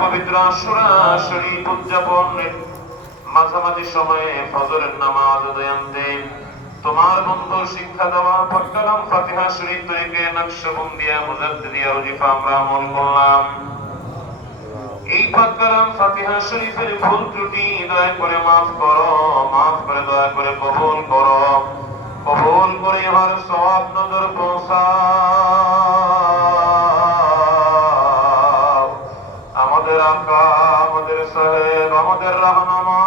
পবিত্র আশুরা শরীফ উদযাপনের মাঝামাঝি সময়ে ফজরের নামাজ আদায়ান্তে তোমার বন্ধু শিক্ষা দেওয়া পাক কালাম ফাতিহা শরীফ থেকে নকশবন্দিয়া মুজাদ্দিদিয়া ওজিফা আমরা আমল করলাম। এই পাক কালাম ফাতিহা শরীফের ভুল ত্রুটি দয়া করে মাফ করো, মাফ করে দয়া করে কবুল করো, কবুল করে আমার সওয়াব নজর পৌঁছাও। আমাদের আকা, আমাদের সাহেব, আমাদের রাহনামা,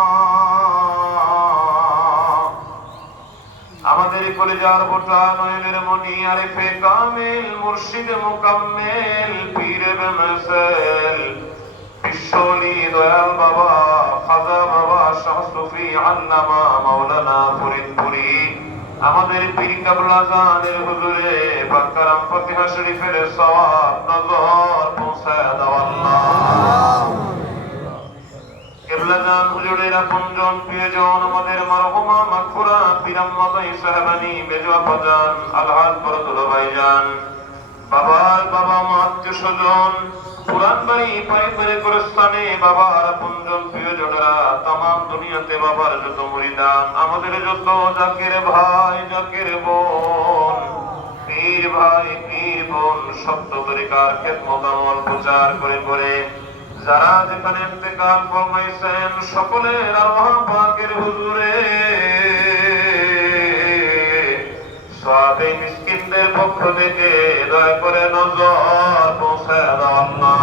আমাদের কলিজার বোটা নয়নের মনি আরিফে কামিল মুর্শিদে মুকাম্মেল পীরে বেমেসেল বিশ্বলি দয়াল বাবা খাজা বাবা শাহ সুফি আল্লামা মাওলানা ফরিদপুরি আমাদের পীর কাবলা জানের হুজুরে পাক কালাম ফাতিহা শরীফের সওয়াব নজর পৌঁছায় দাও আল্লাহ। কেবলাজান হুজুরের আপনজন প্রিয়জন আমাদের মারহুমা মাগফুরা পীরাম্মাদাই সাহেবানী বেজুয়া বাজান আলহাজ বরদুল ভাইজান বাবার বাবা মা আত্মীয় স্বজন পুরান বাড়ি পাইবারে গোরস্থানে বাবার আপনজন প্রিয়জনেরা তামাম দুনিয়াতে বাবার যত মুরিদান আমাদের যত জাকির ভাই জাকির বোন পীর ভাই পীর বোন সত্য তরিকার খেদমত আমল প্রচার করে করে যারা যেখানে ইন্তেকাল ফরমাইছেন সকলের আরওয়াহ পাকের হুজুরে সাহাবে মিসকিনদের পক্ষ থেকে দয়া করে নজর পৌঁছায় দাও আল্লাহ।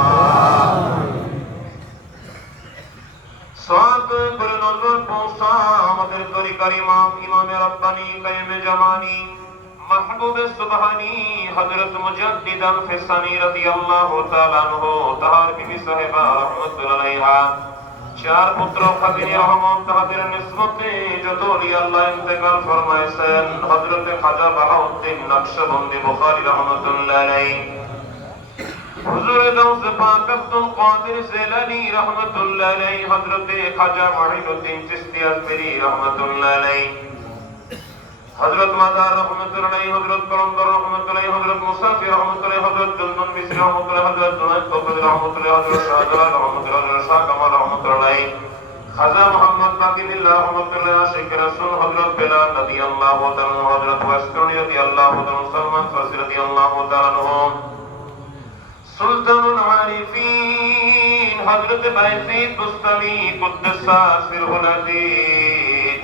সাহাবে করে নজর পৌঁছা আমাদের তরিকার ইমাম ইমামে রব্বানি কায়েমে জামানি महबूबे सुबहानी हजरत मुजद्दिद अल-फिसानी রাদিয়াল্লাহু তাআলা আনহু তাহার বিবি সাহেবা রাহমাতুল্লাহ আলাইহা চার পুত্র খাদিজা রহমান তাহাদের নিসবতে যত ওলি আল্লাহ ইন্তেকাল ফরমায়েছেন হযরত খাজা বাহাউদ্দিন নকশবন্দি বুখারী রাহমাতুল্লাহ আলাইহি হুজুর গাউস পাক আব্দুল কাদের জিলানী রাহমাতুল্লাহ আলাইহি হযরত খাজা মুঈনুদ্দিন চিশতি আজমেরি রাহমাতুল্লাহ আলাইহি হযরত মাদার রাহমাতুল্লাহ আলাইহি হযরত কলন্দর রাহমাতুল্লাহ আলাইহি হযরত মুসাফির রাহমাতুল্লাহ আলাইহি হযরত জুলমুন মিসরি রাহমাতুল্লাহ আলাইহি হযরত জুনাইদ কবির রাহমাতুল্লাহ আলাইহি হযরত শাহজালাল রাহমাতুল্লাহ আলাইহি শাহ কামাল রাহমাতুল্লাহ আলাইহি খাজা মুহাম্মদ বাকি বিল্লাহ রাহমাতুল্লাহ আলাইহি শেখ রাসূল হযরত বেলাল রাদিয়াল্লাহু তাআলা হযরত ওয়াসকুনি রাদিয়াল্লাহু তাআলা সালমান ফারসি রাদিয়াল্লাহু তাআলা আনহু সুলতানুল আরিফিন হযরত বাইজিদ বুস্তামি কুদ্দাসা সিরহুল আযীজ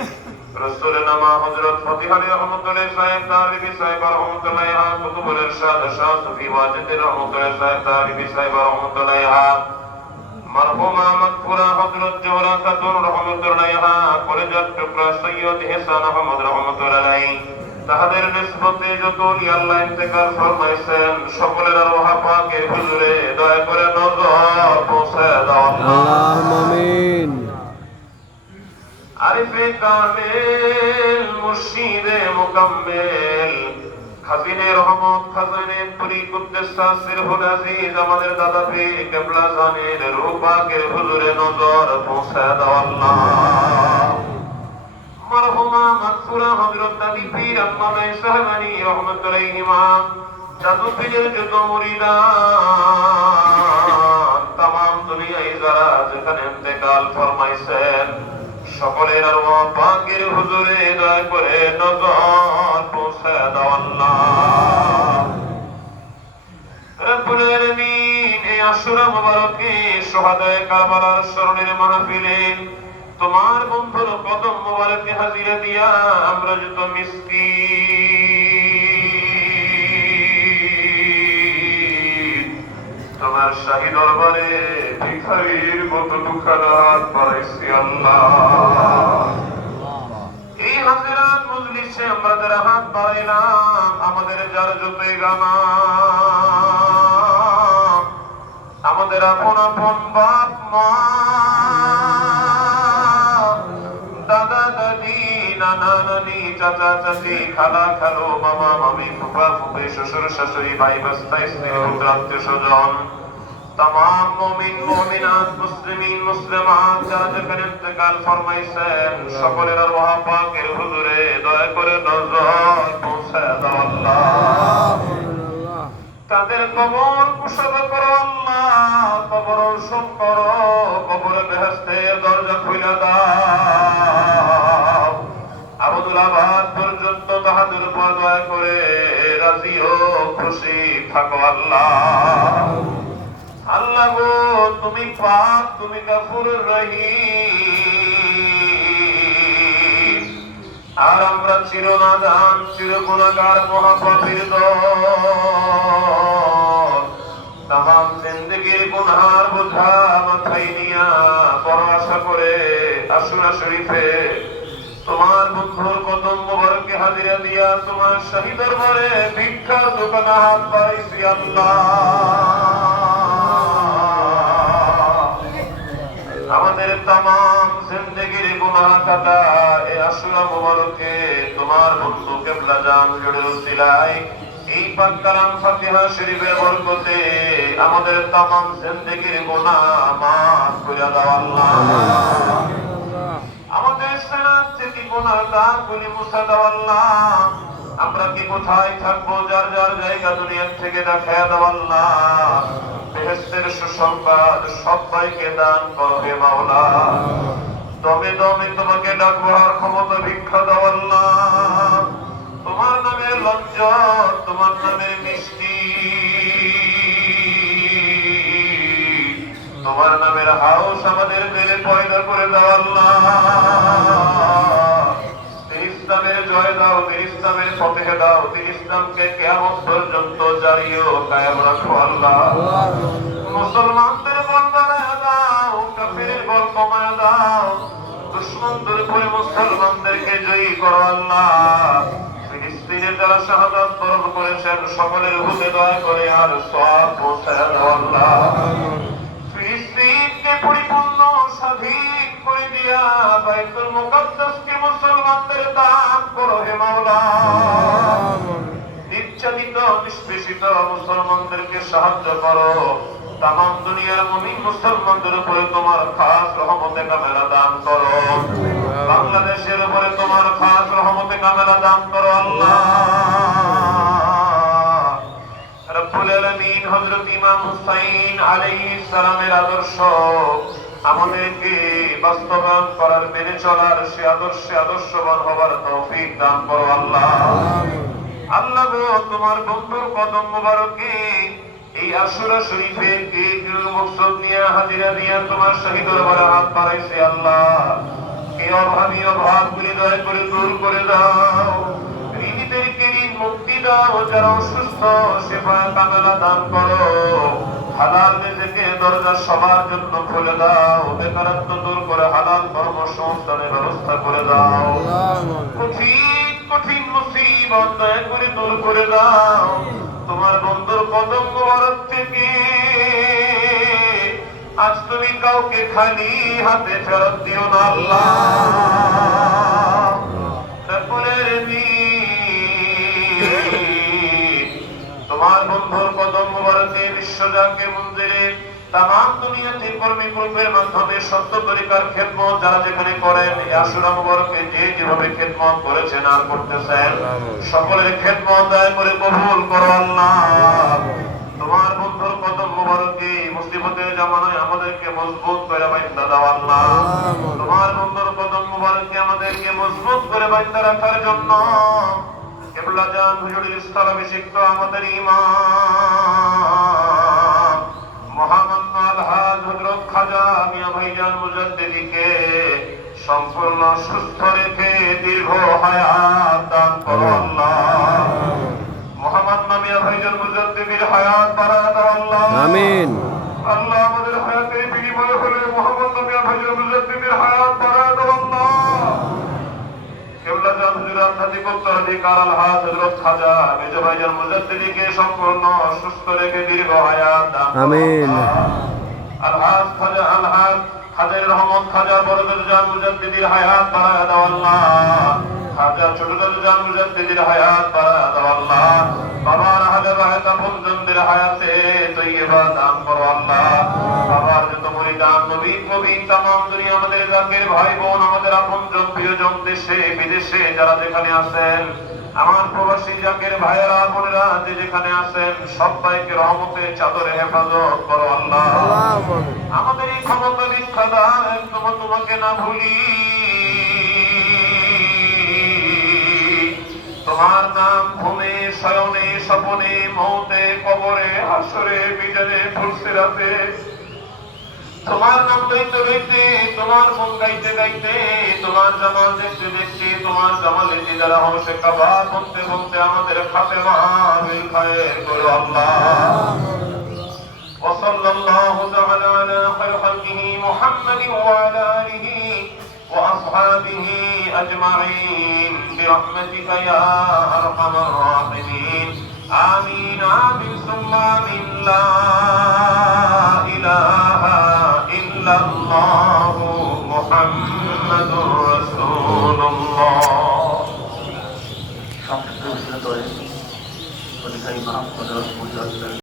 رسول نما حضرت فتح علی رحمت اللہ صاحب تعریفی صاحب رحمت اللہ قطب الارشاد شاہ صفی واجد رحمت اللہ صاحب تعریفی صاحب رحمت اللہ مرحومہ مغفورہ حضرت جوہرہ خاتون رحمت اللہ কলেজার টুকরা সৈয়দ হেসান আহমদ রহমত আলাইহি তাহাদের নিসবতে যত ওলি আল্লাহ ইন্তেকাল ফরমাইছেন সকলের আরওয়াহ পাকের হুজুরে দয়া করে নজর পৌঁছায় দাও আল্লাহুম্মা আমিন। আরিফে কামিল মুর্শিদে মুকাম্মেল খাজিনে রহমত খাজানে পুরি কুদ্দাসা সিরহুল আযীজ আমাদের দাদা পীর কিবলা জানের রূহ পাকের হুজুরে নজর পৌঁছায় দাও আল্লাহ। মারহুমা মাগফুরা হযরত দাদি পীর আম্মাদাই সাহেবানী রাহমাতুল্লাহ আলাইহিমা জাদু পীরের যত মুরিদান তামাম দুনিয়ায় যারা যেখানে ইন্তেকাল ফরমাইছেন সকলের আরওয়াহ পাকের হুজুরে দয়া করে নজর পৌঁছায় দাও আল্লাহ। রব্বুল আলামিন এই আশুরা মুবারকে শুহাদায়ে কারবালার স্মরণের মাহফিলে তোমার বন্ধুর কদম মুবারকে হাজিরা দিয়া আমরা যত মিসকিন তোমার শাহী দরবারে ভিখারির মতো দুখানা হাত বাড়াইছি আল্লাহ। এই হাজিরাত মজলিসে আমরা যারা হাত বাড়াইলাম আমাদের যার যতই গানা আমাদের আপন আপন বাপ মা দাদা দাদি নানা নানি চাচা চাচি খালা খালু মামা মামি ফুফা ফুফি শ্বশুর শাশুড়ি ভাই বাস্তা স্ত্রী আত্মীয় স্বজন तमाम মুমিন মুমিনাত মুসলিমিন মুসলিমাত যারা যেখানে ইন্তেকাল ফরমাইছেন সকলের আরওয়াহ পাকের হুজুরে দয়া করে নজর পৌঁছায় দাও আল্লাহ। তাদের কবর কুশল করো আল্লাহ, কবর রোশন করো, কবরে বেহেশতের দরজা খুলে দাও। আবদুল্লাবাদ পর্যন্ত তাহাদের উপর দয়া করে রাজি ও খুশি থাকো আল্লাহ। আল্লাহ গো তুমি পাক, তুমি গফুরুর রহিম, আর আমরা চিরনাদান চির গুনাহগার মহাপাপীর দল। তামাম জিন্দেগির গুনার বোঝা মাথায় নিয়া বড় আশা করে আশুরা শরীফে তোমার বন্ধুর কদম মোবারকে হাজিরা দিয়া তোমার শাহী দরবারে ভিক্ষার দোকানে হাত বাড়াইছি আল্লাহ। আমাদের তামাম জিন্দেগির গুনাহ কাটা এই আশুরা মোবারকে তোমার বন্ধু কিবলা জান হুজুরের উসিলায় এই পাক কালাম ফাতিহা শরীফের বরকতে আমাদের তামাম জিন্দেগির গুনাহ মাফ করে দাও আল্লাহ। আমাদের সিরাত থেকে গুনার দাগগুলি মুছে দাও আল্লাহ। আমরা কি কোথায় থাকবো, যার যার জায়গা দুনিয়া থেকে দেখায় দাও আল্লাহ। বেহেশতের সুসংবাদ সবাইকে দান করো হে মাওলা। দমে দমে তোমাকে ডাকবার ক্ষমতা ভিক্ষা দাও আল্লাহ। তোমার নামের লজ্জত, তোমার নামের মিষ্টি, তোমার নামের হাউস আমাদের দিলে পয়দা করে দাও আল্লাহ। ইসলামের জয় দাও, ইসলামের ফতেহ দাও, ইসলামকে কিয়ামত পর্যন্ত জারি ও কায়েম রাখো আল্লাহ। মুসলমানদের বল বাড়ায় দাও, কাফিরের বল কমায় দাও, দুশমনদের উপরে মুসলমানদেরকে জয়ী করো আল্লাহ। ফিলিস্তিনে যারা শাহাদাত বরণ করেছেন সকলের রূহে দয়া করে আর সওয়াব পৌঁছায় দাও আল্লাহ। ফিলিস্তিনকে পরিপূর্ণ স্বাধীন করে দিয়া বাইতুল মুকাদ্দাসকে মুসলমানদের দান করো হে মাওলা। নির্যাতিত নিষ্পেষিত মুসলমানদেরকে সাহায্য করো। তামাম দুনিয়ার মুমিন মুসলমানদের উপরে তোমার খাস রহমতে কামেলা দান করো। বাংলাদেশের উপরে তোমার খাস রহমতে কামেলা দান করো আল্লাহ। রব্বুল আলামিন হযরত ইমাম হুসাইন আলাইহিস সালামের আদর্শ আমাদেরকে বাস্তবায়ন করার, মেনে চলার, সে আদর্শে আদর্শবান হবার তৌফিক দান করো আল্লাহ। আল্লাহ গো তোমার বন্ধুর কদম মোবারকে এই আশুরা শরীফে কে মকসদ নিয়ে হাজিরা দিয়া তোমার শাহী দরবারে হাত বাড়াইছে আল্লাহ। কে অভাবী অভাবগুলি দয়া করে দূর করে দাও। ঋণীদেরকে ঋণ মুক্তি দাও, যারা অসুস্থ সেবা কামেলা দান করো। হালাল রিজিকে দরজা সবার জন্য খুলে দাও। বেকারত্ব দূর করে হালাল কর্মসংস্থানের ব্যবস্থা করে দাও। কঠিন কঠিন মুসিবত দয়া করে দূর করে দাও। তোমার বন্ধুর কদম মোবারক থেকে আজ তুমি কাউকে খালি হাতে ফেরত দিও না আল্লাহ। তোমার বন্ধুর কদম মোবারকে বিশ্বজাকে মন্দিরে তামাম দুনিয়াতে কর্মী কর্মের মাধ্যমে সত্য তরিকার খেদমত যারা যেখানে করেন, এই আশুরা মোবারকে যে যেভাবে খেদমত করেছেন আর করতেছেন সকলের খেদমত দয়া করে কবুল করো আল্লাহ। তোমার বন্ধুর কদম মোবারকে মুসিবতের জামানায় আমাদেরকে মজবুত করে বাইন্দা দাও আল্লাহ। তোমার বন্ধুর কদম মোবারকে আমাদেরকে মজবুত করে বাইন্দা রাখার জন্য কিবলা জান হুজুরের স্থলাভিষিক্ত আমাদের ইমাম মহামান্য আলহাজ হযরত খাজা মিয়া ভাইজান মুজাদ্দিদীকে সম্পূর্ণ সুস্থ রেখে দীর্ঘ হায়াত দান করো আল্লাহ। মহামান্য মিয়া ভাইজান মুজাদ্দিদীর হায়াত বাড়ায় দাও আল্লাহ। আমিন। আল্লাহ আমাদের হায়াতের বিনিময়ে হলে মহামান্য মিয়া ভাইজান মুজাদ্দিদীর হায়াত বাড়ায় দাও আল্লাহ। কিবলা জান হুজুর আধ্যাত্মিক উত্তরাধিকার আলহাজ হযরত খাজা মেজো ভাইজান মুজাদ্দিদীকে সম্পূর্ণ সুস্থ রেখে দীর্ঘ হায়াত দান করো আমিন। আলহাজ খাজা রহমত খাজা বরকত জান মুজাদ্দিদীর হায়াত বাড়ায় দাও আল্লাহ। খাজা ছোটদাদ জান মুজাদ্দিদীর হায়াত বাড়ায় দাও আল্লাহ। বাবার আহলে বায়ত আপনজনদের হায়াতে তৈয়বা দান করো আল্লাহ। বাবার যত মুরিদান নবীন তামাম দুনিয়া আমাদের জাকির ভাই বোন আমাদের আপনজন প্রিয়জন দেশে বিদেশে যারা যেখানে আছেন আমার প্রবাসী জাকের ভাইয়েরা বোনেরা যে যেখানে আছেন সবাইকে রহমতের চাদরে হেফাজত করো আল্লাহ। আমাদের এই ক্ষমতা দীক্ষা দান একদম তোমাকে না ভুলি, তোমার নাম ঘুমে শয়নে স্বপনে মৌতে কবরে হাসরে বিজনে ফুলসিরাতে তোমার নাম লইতে লইতে তোমার গুণ গাইতে গাইতে তোমার জামাল দেখতে দেখতে তোমার জামালে দিদারা হসে কাবা বলতে বলতে আমাদের ফাতেমা বিল খায়ের করো আল্লাহ। وصلى الله تعالى على خير خلقه محمد وعلى آله وأصحابه أجمعين برحمتك يا أرحم الراحمين آمين آمين ثم آمين لا إله إلا الله محمد رسول الله